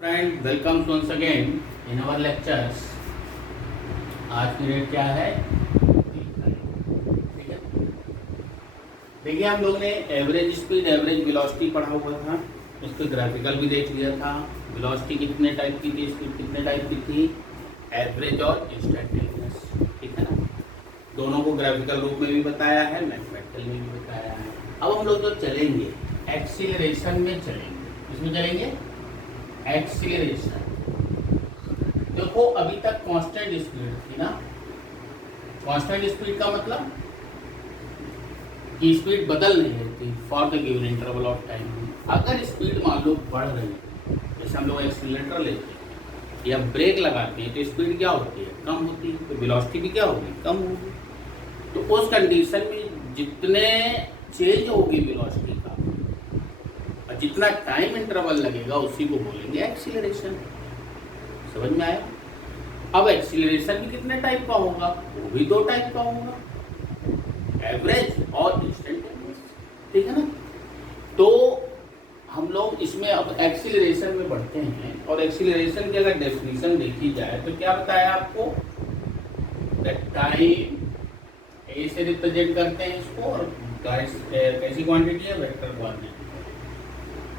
Friend welcome once again in our lectures. आज की date क्या है? ठीक है, देखिए हम लोग ने एवरेज स्पीड एवरेज वेलोसिटी पढ़ा हुआ था, उस पर ग्राफिकल भी देख लिया था। वेलोसिटी कितने टाइप की थी, स्पीड कितने टाइप की थी, एवरेज और इंस्टेंटेनियस। ठीक है ना, दोनों को ग्राफिकल रूप में भी बताया है, मैथमेटिकल में भी बताया है। अब हम लोग जो चलेंगे एक्सीलरेशन में चलेंगे, इसमें चलेंगे एक्सीलरेशन। देखो अभी तक कांस्टेंट स्पीड थी ना, कांस्टेंट स्पीड का मतलब कि स्पीड बदल नहीं रही थी for the given interval of time. अगर स्पीड मान लो बढ़ रही है, जैसे हम लोग एक्सीलरेटर लेते हैं या ब्रेक लगाते हैं तो स्पीड क्या होती है? कम होती है, तो वेलोसिटी भी क्या होगी? कम होगी। तो उस कंडीशन में जितने चेंज होगी वेलोसिटी का और जितना टाइम इंटरवल लगेगा उसी को बोलेंगे एक्सीलरेशन। समझ में आया? अब एक्सीलरेशन भी कितने टाइप का होगा? वो भी दो टाइप का होगा, एवरेज और इंस्टेंटेनियस। ठीक है ना, तो हम लोग इसमें अब एक्सीलरेशन में बढ़ते हैं। और एक्सीलरेशन की अगर डेफिनेशन देखी जाए तो क्या बताया आपको? द टाइम ए से रिप्रेजेंट करते हैं इसको, और कैसी क्वांटिटी है? Vector quantity.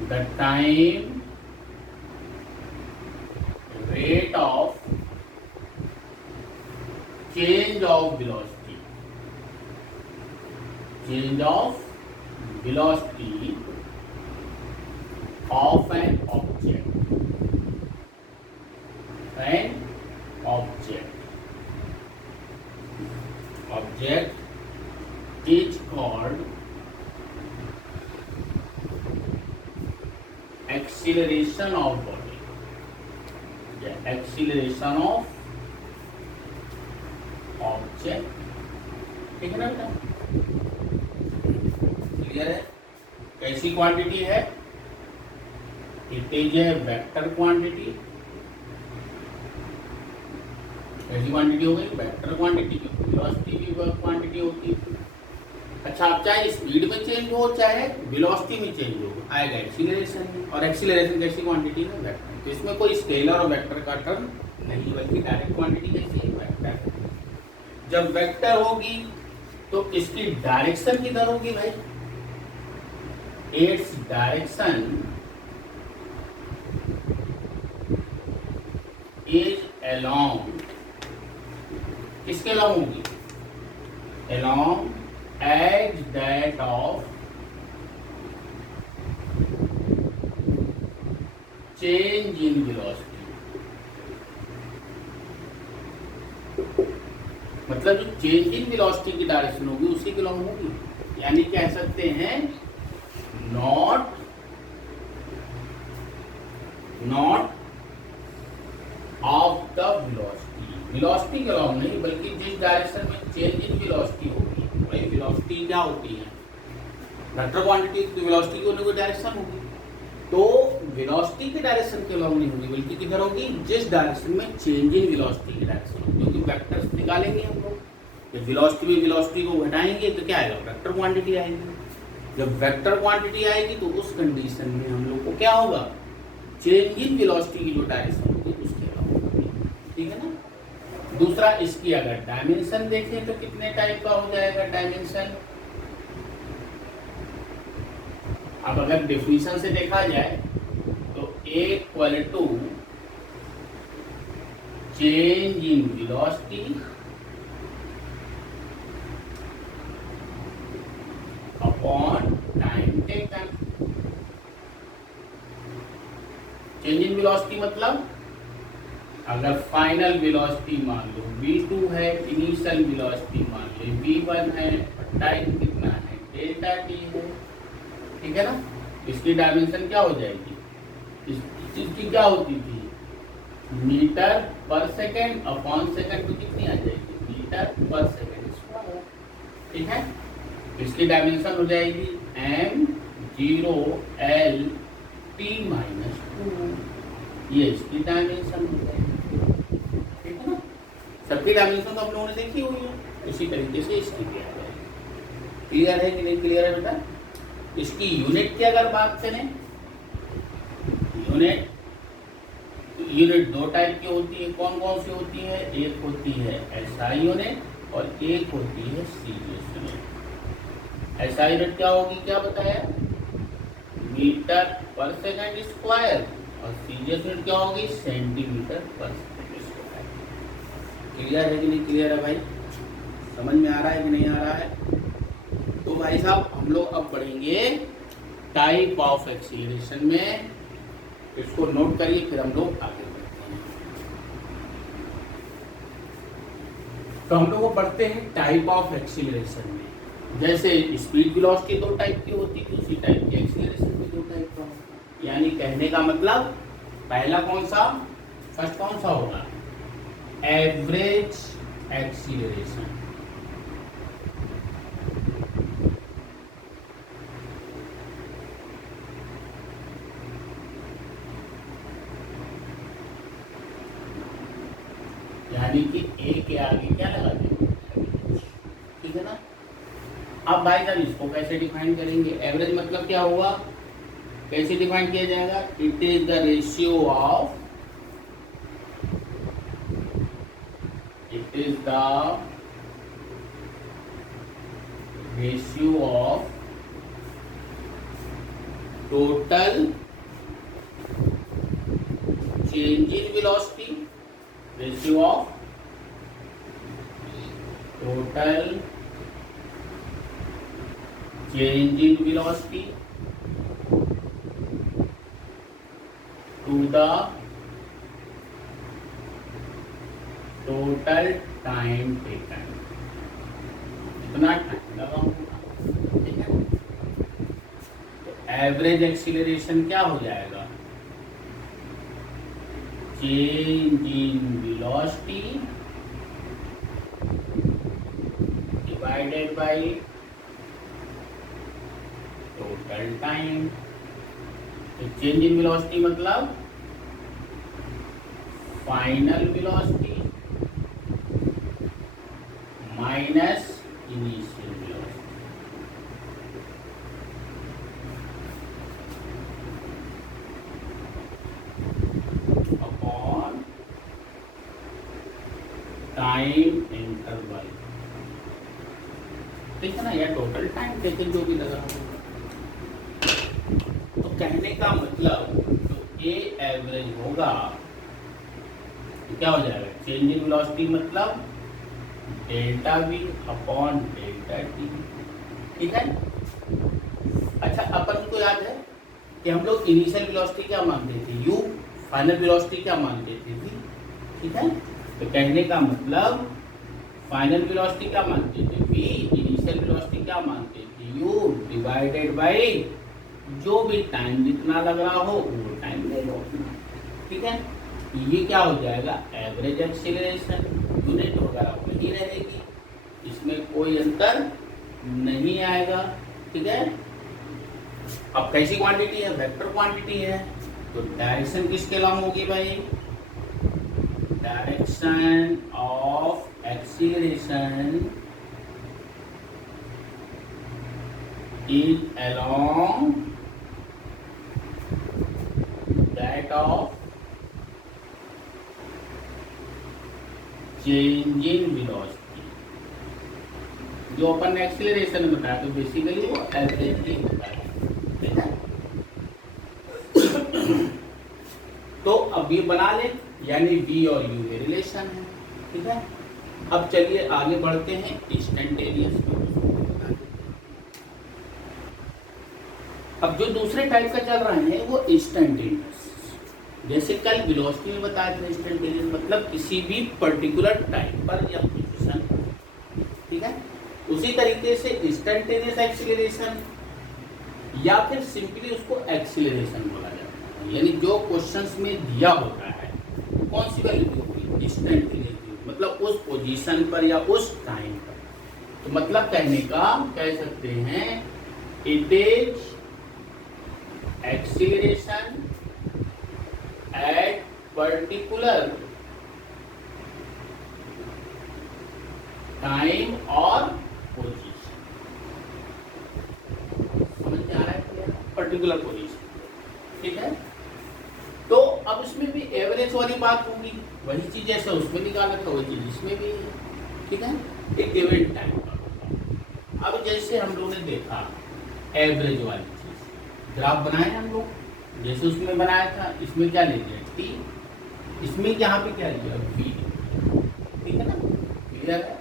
The time rate of change of velocity, change of velocity of an object, an object is called acceleration of body, acceleration of object. ठीक है ना बेटा, क्लियर है? कैसी क्वांटिटी है? It is a vector quantity. कैसी quantity हो गई? Vector quantity. वेलोसिटी की क्वांटिटी होती है। अच्छा, आप चाहे स्पीड में चेंज हो चाहे वेलोसिटी में चेंज हो, आएगा एक्सीलरेशन में। और एक्सीलरेशन कैसी क्वांटिटी है? वेक्टर। तो इसमें कोई स्केलर और वेक्टर का टर्म नहीं, बल्कि डायरेक्ट क्वांटिटी कैसी है? वेक्टर। जब वेक्टर होगी तो इसकी डायरेक्शन किधर होगी भाई? इट्स डायरेक्शन इज अलोंग, किसके अलोंग होगी? Along as that of change in velocity. मतलब जो चेंज इन वेलोसिटी की डायरेक्शन होगी उसी के लॉन्ग होगी। यानी कह सकते हैं not of the velocity, velocity के लॉन्ग नहीं, बल्कि जिस डायरेक्शन में चेंज इन वेलोसिटी होगी। भाई वेलोसिटी क्या होती है? वेक्टर क्वांटिटी, तो वेलोसिटी की कोई डायरेक्शन होगी, तो वेलोसिटी की डायरेक्शन के लॉन्ग नहीं होगी, बल्कि किधर होगी? जिस डायरेक्शन में चेंज इन वेलोसिटी की डायरेक्शन होगी। क्योंकि वेक्टर्स निकालेंगे हम लोग, जब वेलोसिटी में वेलोसिटी को घटाएंगे तो क्या आएगा? वेक्टर क्वांटिटी आएगी। जब वेक्टर क्वांटिटी आएगी तो उस कंडीशन में हम लोग को क्या होगा? चेंज इन वेलोसिटी की जो डायरेक्शन होगी उसके लॉन्ग होगी। ठीक है ना। दूसरा, इसकी अगर डायमेंशन देखें तो कितने टाइप का हो जाएगा डायमेंशन? अब अगर डेफिनेशन से देखा जाए तो A equal to change in velocity upon time taken. Change in velocity मतलब अगर फाइनल वेलोसिटी मान लो v2 है, इनिशियल वेलोसिटी मान लो v1 है, टाइम कितना है? डेल्टा t है। ठीक है ना, इसकी डायमेंशन क्या हो जाएगी? इसकी क्या होती थी? मीटर पर सेकेंड अपॉन सेकेंड, तो कितनी आ जाएगी? मीटर पर सेकेंड स्क्वायर। ठीक है, इसकी डायमेंशन हो जाएगी m0 L t-2, ये इसकी डायमेंशन हो जाएगी। ठीक है ना, सबकी डायमेंशन तो हम लोगों ने देखी हुई है, इसी तरीके से इसकी भी आ जाएगी। क्लियर है कि नहीं क्लियर है बेटा? इसकी यूनिट की अगर बात करें, यूनिट यूनिट दो टाइप की होती है, कौन कौन सी होती है? एक होती है एसआई यूनिट और एक होती है सीजीएस यूनिट। एसआई यूनिट क्या होगी, क्या बताया? मीटर पर सेकंड स्क्वायर, और सीजीएस यूनिट क्या होगी? सेंटीमीटर पर सेकंड स्क्वायर। क्लियर है कि नहीं क्लियर है भाई? समझ में आ रहा है कि नहीं आ रहा है? तो भाई साहब हम लोग अब बढ़ेंगे टाइप ऑफ एक्सीलरेशन में। इसको नोट करिए, फिर हम लोग आगे बढ़ते हैं। तो हम लोग बढ़ते हैं टाइप ऑफ एक्सीलरेशन में। जैसे स्पीड वेलोसिटी दो टाइप की होती है, उसी टाइप की एक्सीलरेशन भी दो टाइप का होता है। यानी कहने का मतलब पहला कौन सा, फर्स्ट कौन सा होगा? Average acceleration. यानी कि ए के आगे क्या लगा देंगे, ठीक है ना? अब भाई साहब इसको कैसे डिफाइन करेंगे? एवरेज मतलब क्या हुआ, कैसे डिफाइन किया जाएगा? It is the ratio of, it is the ratio of total change in velocity, ratio of total change in velocity to the total time taken। कितना टाइम लगा होगा, ठीक है? तो एवरेज एक्सीलरेशन क्या हो जाएगा? Change in velocity divided by total time. तो चेंज इन वेलोसिटी मतलब final velocity minus initial velocity upon time interval, ठीक है ना? या टोटल टाइम टेकन जो भी लगा होगा। तो कहने का मतलब तो ए एवरेज होगा, तो क्या हो जाएगा? चेंज इन वेलोसिटी मतलब delta we upon delta T, ठीक है? अच्छा, अपन को याद है कि हम लोग इनिशियल वेलोसिटी क्या मानते थे? यू। फाइनल वेलोसिटी क्या मानते थे? वी, ठीक है? तो कहने का मतलब फाइनल वेलोसिटी क्या मानते थे? वी। इनिशियल वेलोसिटी क्या मानते थे? यू, डिवाइडेड बाई जो भी टाइम जितना लग रहा हो वो टाइम ले लो, ठीक है? ये क्या हो जाएगा? Average acceleration. यूनिट वगैरह वही रहेगी, इसमें कोई अंतर नहीं आएगा, ठीक है? अब कैसी क्वांटिटी है? वेक्टर क्वांटिटी है, तो डायरेक्शन किसके अलोंग होगी भाई? Direction of acceleration is along that of change in velocity. जो अपन ने एक्सीलरेशन में बताया तो बेसिकली वो एवरेज ही होता है, ठीक है? तो अब ये बना ले, यानी v और u में रिलेशन है, ठीक है? अब चलिए आगे बढ़ते हैं इंस्टेंटेनियस। अब जो दूसरे टाइप का चल रहे हैं वो इंस्टेंटेनियस। जैसे कल वेलोसिटी में बताया था, इंस्टेंटेनियस मतलब किसी भी पर्टिकुलर टाइम पर या पोजीशन, ठीक है? उसी तरीके से इंस्टेंटेनियस एक्सीलरेशन या फिर सिंपली उसको एक्सीलरेशन बोला जाता है। यानी जो क्वेश्चंस में दिया होता है कौन सी वैल्यू होगी? इंस्टेंटेनियस, मतलब उस पोजीशन पर या उस टाइम पर। तो मतलब कहने का कह सकते हैं it is acceleration at particular time और पोजीशन। समझ में आ रहा है? पर्टिकुलर पोजीशन, ठीक है? तो अब इसमें भी एवरेज डिफरेंस वाली बात होगी, वही चीज जैसे उसमें निकाला था वही चीज इसमें भी है, ठीक है। एक गिवन टाइम का। अब जैसे हम लोगों ने देखा एवरेज वाली चीज, ग्राफ बनाए हम लोग, जैसे उसमें बनाया था, इसमें क्या ले लिया टी, इसमें यहाँ पे क्या लिया वी, ठीक है ना, क्लियर है।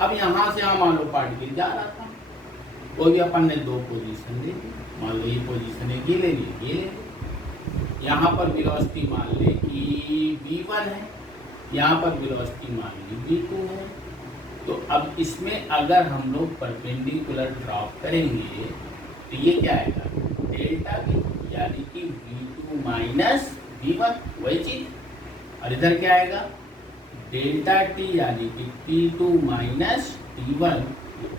अब यहाँ से यहाँ मान लो पार्टिकल जा रहा था, कोई भी अपन ने दो पोजीशन ले ली, मान लो ये पोजीशन है, ये ले ली, ये ले ली। यहाँ पर वेलोसिटी मान ले कि v1 है, यहाँ पर वेलोसिटी मान ली v2 है। तो अब इसमें अगर हम लोग परपेंडिकुलर ड्रॉप करेंगे तो ये क्या आएगा डेल्टा v, यानी कि v2 माइनस v1, वही चीज। और इधर क्या आएगा डेल्टा t, यानी कि t2 minus t1,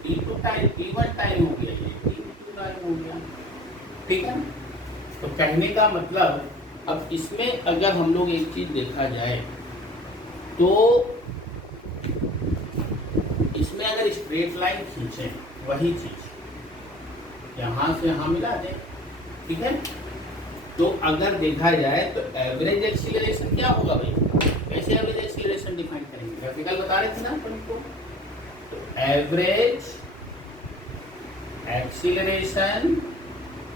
t2 time t1 time हो गया, ये t2 टाइम हो गया, ठीक है। तो कहने का मतलब अब इसमें अगर हम लोग एक चीज देखा जाए तो इसमें अगर स्ट्रेट लाइन खींचे, वही चीज यहाँ से यहाँ मिला दें, ठीक है। तो अगर देखा जाए तो एवरेज एक्सीलरेशन क्या होगा भाई, कैसे एवरेज एक्सीलरेशन डिफाइन करेंगे, ग्राफिकल बता रहे थे ना अपन को। तो average acceleration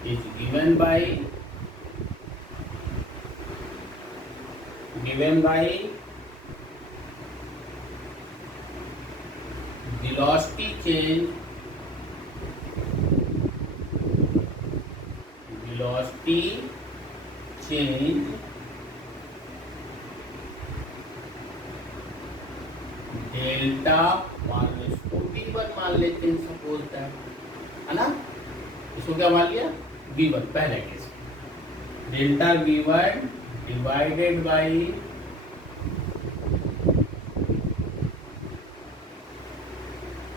is given by velocity change delta मान लो इसको v1 मान लेते हैं सपोज दैट, है ना, इसको क्या मान लिया v1 पहले case, delta v1 divided by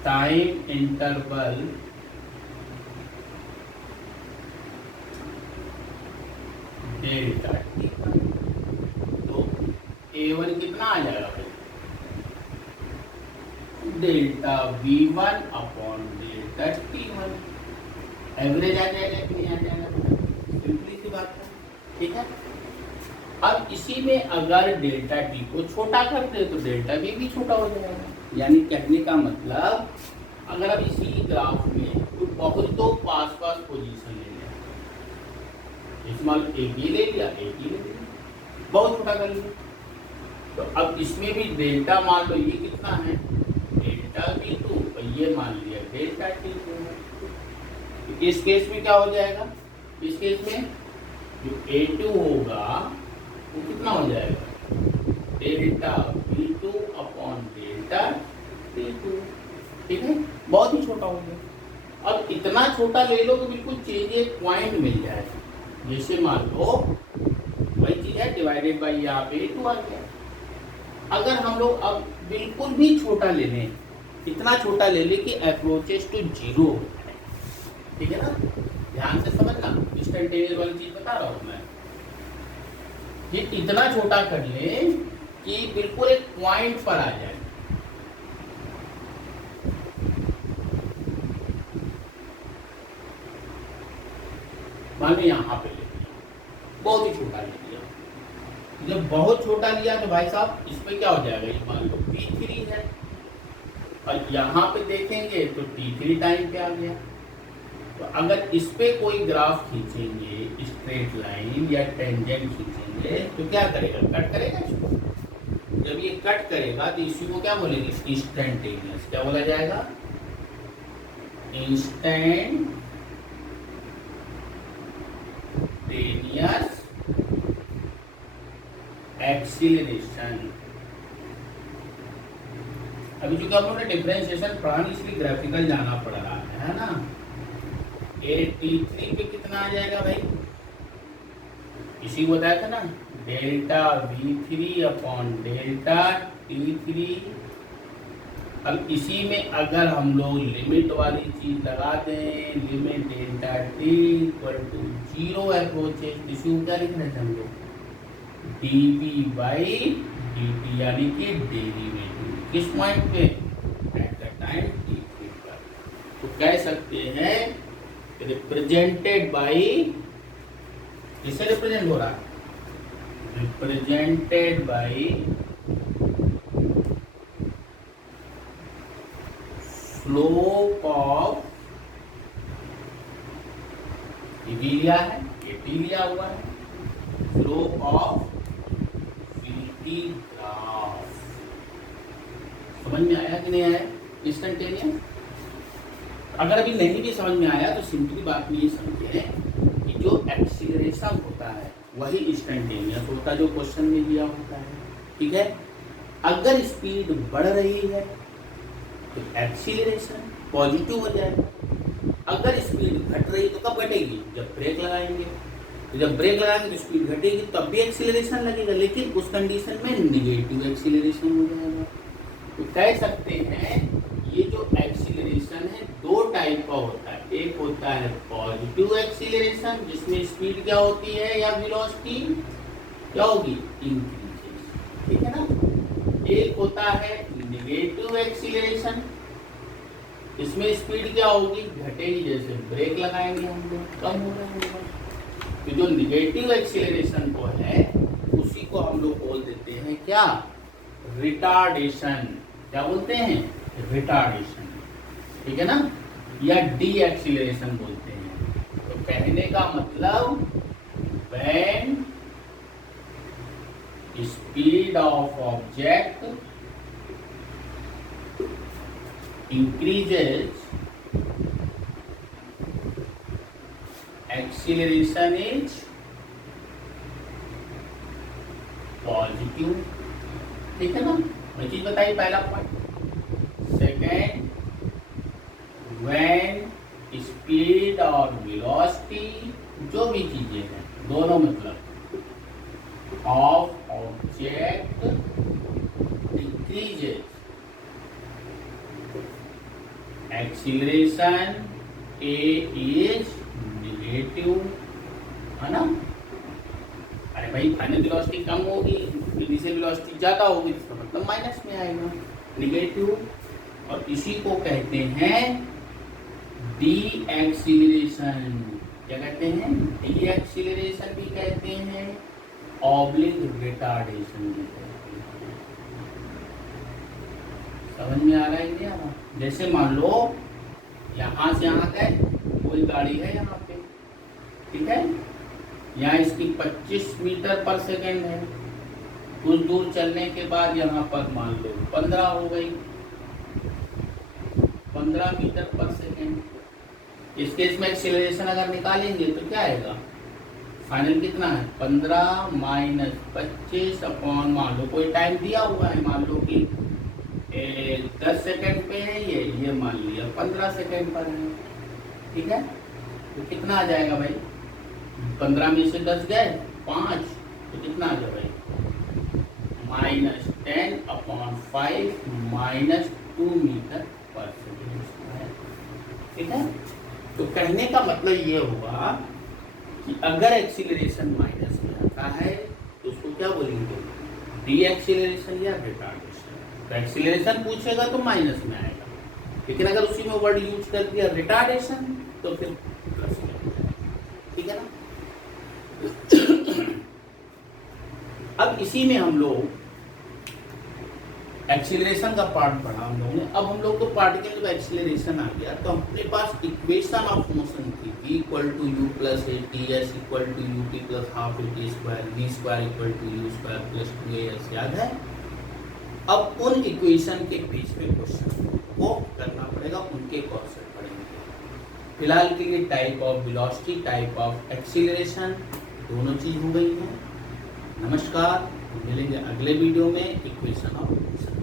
time interval delta t1। तो a1 कितना आ जाएगा भाई delta v1 upon delta t1, average आ जाएगा कि नहीं आ जाएगा, सिंपली सी बात है, ठीक है। अब इसी में अगर डेल्टा t को छोटा करते तो डेल्टा v भी छोटा हो जाएगा, यानी कहने का मतलब अगर अब इसी ग्राफ में तो बहुत तो पास पोजीशन ले लिया, इसमें एक ही ले लिया, एक ही ले लिया, बहुत छोटा कर लिया। तो अब इसमें भी डेल्टा मान लो ये कितना है डेल्टा v2, और ये मान लिया डेल्टा t2। इस केस में क्या हो जाएगा, इस केस में जो a2 होगा वो कितना हो जाएगा delta v2 upon delta t2, ठीक है, बहुत ही छोटा हो गया। अब इतना छोटा ले लो तो बिल्कुल चेंज एक पॉइंट मिल जाएगा, जैसे मान लो वही चीज है डिवाइडेड बाई यहाँ पे a2 आ गया। अगर हम लोग अब बिल्कुल भी छोटा ले लें, इतना छोटा ले लें कि अप्रोचेस टू जीरो होता है, ठीक है ना, ध्यान से समझना, इंस्टेंटेनियस वाली चीज बता रहा हूं मैं, ये इतना छोटा कर ले कि बिल्कुल एक पॉइंट पर आ जाए, मान लो यहाँ पे ले लिया, बहुत ही छोटा ले लिया। जब बहुत छोटा लिया तो भाई साहब इस पे क्या हो जाएगा, ये मान लो T3 है, और यहाँ पे देखेंगे तो T3 टाइम पे आ गया। तो अगर इस पे कोई ग्राफ खींचेंगे, स्ट्रेट लाइन या टेंजेंट खींचेंगे तो क्या करेगा, कट करेगा इसको। जब ये कट करेगा तो इसी को क्या बोलेंगे, इंस्टेंटेनियस। क्या बोला जाएगा, इंस्टेंटेनियस एक्सीलरेशन। अभी जो हम लोगों ने डिफरेंशिएशन पढ़ा इसलिए ग्राफिकल जाना पड़ रहा है ना। T3 पे कितना आ जाएगा भाई, इसी को बताया था ना, delta V3 upon delta T3। अब इसी में अगर हम लोग लिमिट वाली चीज लगा दें, limit delta t equal to 0 approaches, इसी को क्या लिख रहे थे हम लोग, dv बाई dt, यानी कि डेरिवेटिव किस पॉइंट पे, एट द टाइम t3 पर। तो कह सकते हैं रिप्रेजेंटेड बाई, किसे रिप्रेजेंट हो रहा है, represented by slope of, ये भी लिया है, ये टी लिया हुआ है, स्लोप ऑफ VT ग्राफ। समझ में आया कि नहीं आया? इंस्टेंटेनियस। अगर अभी नहीं भी समझ में आया तो सिंपली बात में ये समझिए कि जो एक्सीलरेशन होता है वही इंस्टेंटेनियस होता है, जो क्वेश्चन में दिया होता है। ठीक है, अगर स्पीड बढ़ रही है तो एक्सीलरेशन पॉजिटिव हो जाएगा, अगर स्पीड घट रही तो कब घटेगी? जब ब्रेक लगाएंगे। तो जब ब्रेक लगाएंगे तो स्पीड घटेगी, तब भी एक्सीलरेशन लगेगा, लेकिन उस कंडीशन में निगेटिव एक्सीलरेशन हो जाएगा। तो कह सकते हैं ये जो एक्सीलरेशन है दो टाइप का होता है। एक होता है पॉजिटिव एक्सीलरेशन, जिसमें स्पीड क्या होती है या वेलोसिटी क्या होगी? इंक्रीजेस। ठीक है ना। एक होता है नेगेटिव एक्सीलरेशन, इसमें स्पीड क्या होगी? घटेगी, जैसे ब्रेक लगाएंगे हम लोग, कम हो रहा होगा। तो जो नेगेटिव एक्सीलरेशन को है उसी को हम लोग बोल देते हैं क्या? रिटार्डेशन। क्या बोलते हैं? रिटार्डेशन। ठीक है ना, या डी एक्सीलरेशन बोलते हैं। तो कहने का मतलब when speed of object increases, acceleration is positive. ठीक है ना, मैं चीज बताई पहला पॉइंट। सेकेंड, व्हेन स्पीड और वेलोसिटी, जो भी चीजें हैं दोनों मतलब of object decreases, acceleration A is negative, है ना। अरे भाई फाइनल वेलोसिटी कम होगी, इनिशियल वेलोसिटी ज्यादा होगी, इसका मतलब माइनस में आएगा, नेगेटिव। और इसी को कहते हैं डी एक्सीलरेशन। क्या कहते हैं? डी एक्सीलरेशन भी कहते हैं, ऑब्लिक रिटार्डेशन भी कहते हैं। समझ में आ रहा है क्या? जैसे मान लो यहाँ से यहाँ गए, कोई गाड़ी है यहाँ पे, ठीक है, यहाँ इसकी 25 मीटर पर सेकेंड है, कुछ दूर चलने के बाद यहाँ पर मान लो 15 हो गई, 15 मीटर पर सेकेंड। इस केस में एक्सीलरेशन अगर निकालेंगे तो क्या आएगा? फाइनल कितना है? 15 माइनस 25 अपॉन, मान लो कोई टाइम दिया हुआ है, मान लो कि 10 सेकेंड पे है, ये मान लिया 15 सेकेंड पर है। ठीक है, तो कितना आ जाएगा भाई? 15 में से 10 गए, 5, तो कितना आ जाएगा भाई? -10 अपॉन 5 माइनस 2 मीटर पर सेकेंड। ठीक है, तो कहने का मतलब ये हुआ कि अगर एक्सीलरेशन माइनस में आता है तो उसको क्या बोलेंगे? डी एक्सीलरेशन या रिटार्डेशन। तो एक्सीलरेशन पूछेगा तो माइनस में आएगा, लेकिन अगर उसी में वर्ड यूज कर दिया रिटार्डेशन तो फिर प्लस में आ जाएगा। ठीक है ना। अब इसी में हम लोग एक्सीलरेशन का पार्ट पढ़ा हम लोगों ने। अब हम लोग को पार्टिकल का एक्सीलरेशन आ गया तो अपने पास इक्वेशन ऑफ मोशन थी, v equal to u plus a t, s equal to u t plus half a t square, v square equal to u square plus 2as। याद है? अब उन इक्वेशन के बीच में क्वेश्चन को करना पड़ेगा, उनके कॉन्सेप्ट पढ़ेंगे। फिलहाल के लिए type of velocity, type of acceleration, दोनों चीज हो गई है। नमस्कार, मिलेंगे अगले वीडियो में इक्वेशन ऑफ मोशन।